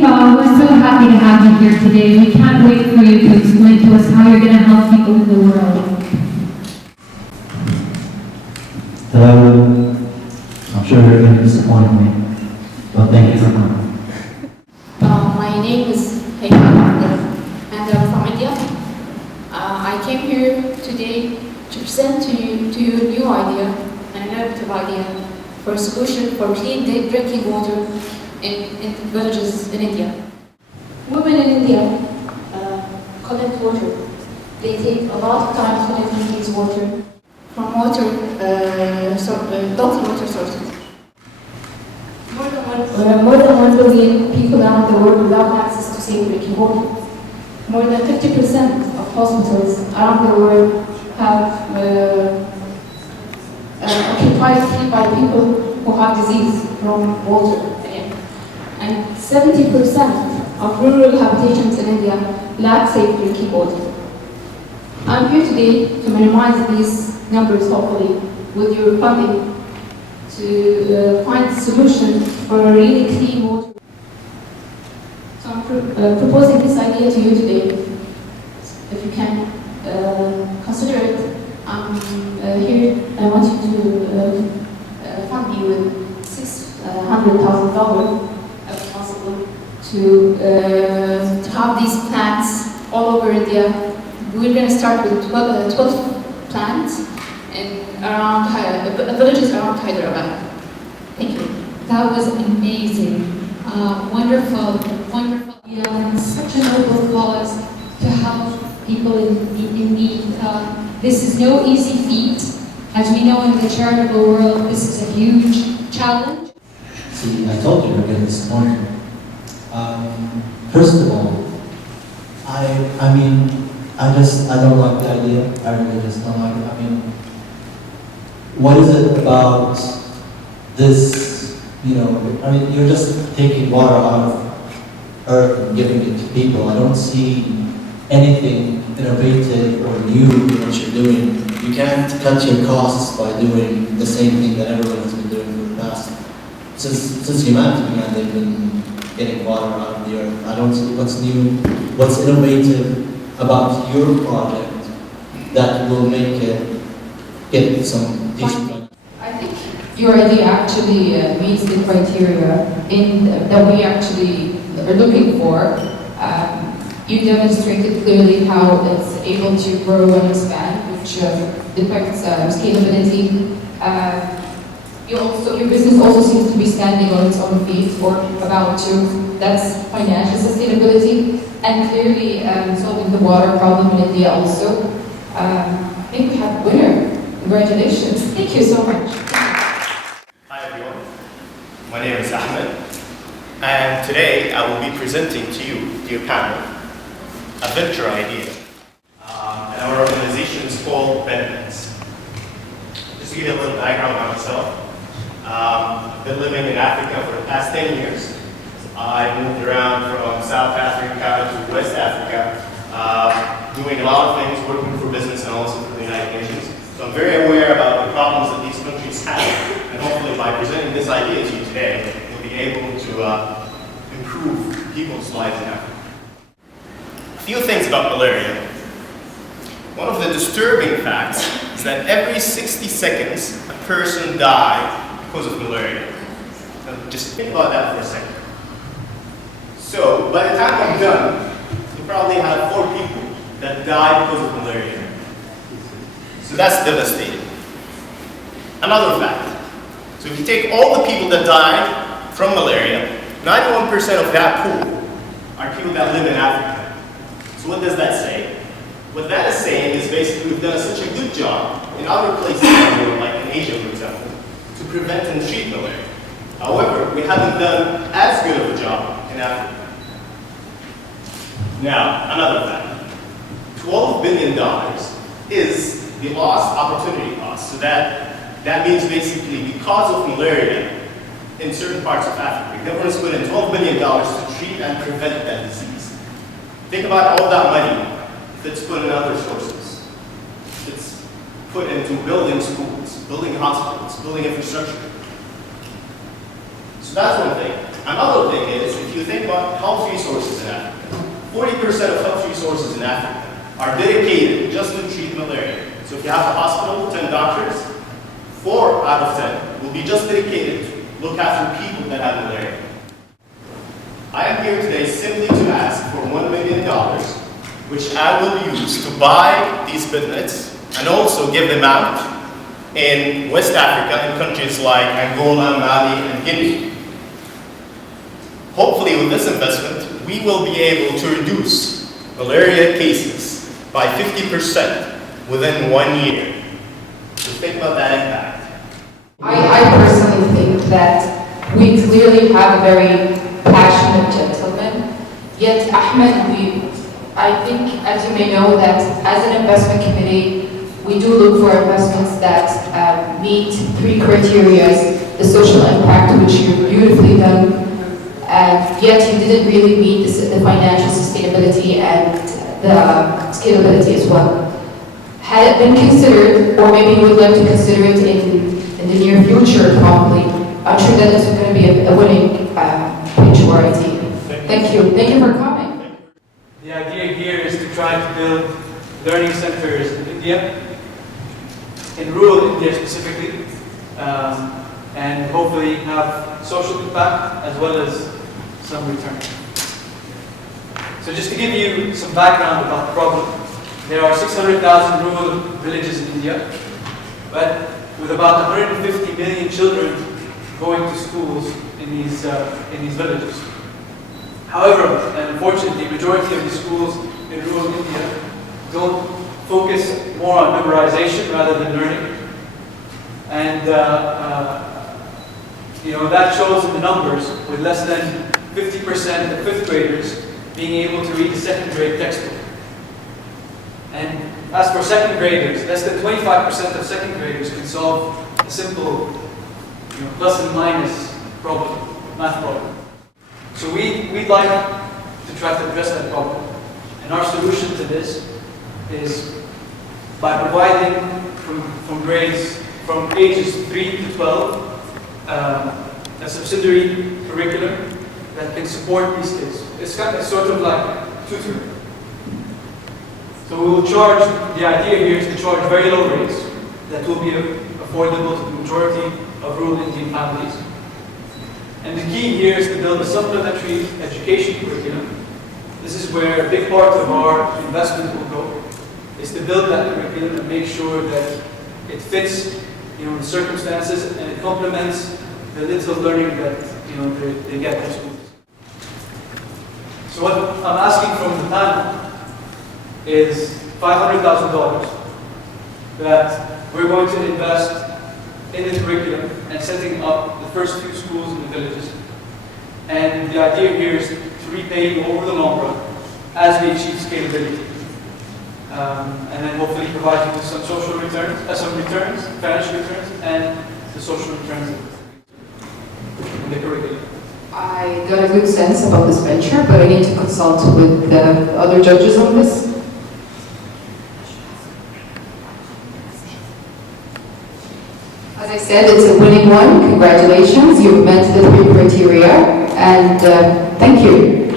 we're so happy to have you here today. We can't wait for you to explain to us how you're going to help people in the world. Hello. I'm sure you're going to disappoint me, but thank you for coming. My name is Hippocampus, and I'm from India. I came here today to present to you a new idea, an innovative idea for a solution for clean drinking water in villages in India. Women in India collect water. They take a lot of time collecting these water from local water sources. More than 1 billion people around the world without access to safe drinking water. More than 50% of hospitals around the world have occupied by people who have disease from water. And 70% of rural habitations in India lack safe drinking water. I'm here today to minimize these numbers, hopefully, with your funding, to find a solution for really clean water. So I'm proposing this idea to you today. If you can consider it, I'm here. I want you to fund me with $600,000, if possible, to have these plants all over India. We're going to start with 12 plants in around villages around Hyderabad. Thank you. That was amazing. Wonderful, wonderful. Yeah, such a noble cause to help people in need. This is no easy feat. As we know in the charitable world, this is a huge challenge. See, I told you you're going to disappoint me. First of all, I don't like the idea. I really just don't like it. I mean, what is it about this, you're just taking water out of earth and giving it to people. I don't see anything innovative or new in what you're doing. You can't cut your costs by doing the same thing that everyone has been doing for the past. Since humanity began, they've been getting water out of the earth. I don't see what's new, what's innovative about your project that will make it get some decent money. I think your idea actually meets the criteria that we actually are looking for. You demonstrated clearly how it's able to grow and expand, which depicts scalability. Your business also seems to be standing on its own feet, or about to. That's financial sustainability, and clearly solving the water problem in India also. I think we have a winner. Congratulations. Thank you so much. Hi everyone, my name is Ahmed, and today I will be presenting to you, dear panel, a venture idea. And our organization is called Benefits. Just to give you a little background on myself, I've been living in Africa for the past 10 years. I moved around from South Africa to West Africa, doing a lot of things, working for business and also for the United Nations. So I'm very aware about the problems that these countries have, and hopefully by presenting this idea to you today, you'll be able to improve people's lives in Africa. A few things about malaria. One of the disturbing facts is that every 60 seconds, a person dies because of malaria. Now, just think about that for a second. So, by the time I'm done, you probably have 4 people that die because of malaria. So that's devastating. Another fact. So if you take all the people that died from malaria, 91% of that pool are people that live in Africa. So what does that say? What that is saying is basically we've done such a good job in other places in the world, like in Asia, for example, to prevent and treat malaria. However, we haven't done as good of a job in Africa. Now, another fact. $12 billion is the lost opportunity cost. So that means basically because of malaria in certain parts of Africa, governments put in $12 billion to treat and prevent that disease. Think about all that money if it's put in other sources. It's put into building schools, building hospitals, building infrastructure. So that's one thing. Another thing is, if you think about health resources in Africa, 40% of health resources in Africa are dedicated just to treat malaria. So if you have a hospital, 10 doctors, 4 out of 10 will be just dedicated to look after people that have malaria. I am here today simply to ask for $1 million, which I will use to buy these bidnets and also give them out in West Africa, in countries like Angola, Mali, and Guinea. Hopefully with this investment, we will be able to reduce malaria cases by 50% within 1 year. So think about that impact. I personally think that we clearly have a very passionate gentleman, yet Ahmed, I think, as you may know, that as an investment committee, we do look for investments that meet 3 criteria: the social impact, which you've beautifully done, and yet you didn't really meet the financial sustainability and the scalability as well. Had it been considered, or maybe you would like to consider it in the near future, probably, I'm sure that this is going to be a winning pitch or idea. Thank you. Thank you for coming. The idea here is to try to build learning centers in India, in rural India specifically, and hopefully have social impact as well as some return. So just to give you some background about the problem, there are 600,000 rural villages in India, but with about 150 million children going to schools in these villages. However, and unfortunately, the majority of the schools in rural India don't focus more on memorization rather than learning. And that shows in the numbers, with less than 50% of 5th graders being able to read a 2nd grade textbook. And as for 2nd graders, less than 25% of 2nd graders can solve a simple plus and minus problem, math problem. So we'd like to try to address that problem. And our solution to this is by providing from ages 3 to 12 a subsidiary curriculum that can support these kids. It's sort of like tutoring. So we will charge, the idea here is to charge very low rates that will be affordable to the majority of rural Indian families. And the key here is to build a supplementary education curriculum. This is where a big part of our investment will go, is to build that curriculum and make sure that it fits the circumstances and it complements the little learning that they get in schools. So what I'm asking from the panel is $500,000 that we're going to invest in the curriculum and setting up the first few schools in the villages. And the idea here is to repay you over the long run as we achieve scalability. And then hopefully provide you with some social returns, financial returns, and the social returns in the curriculum. I got a good sense about this venture, but I need to consult with the other judges on this. As I said, it's a winning one. Congratulations, you've met the 3 criteria, and thank you.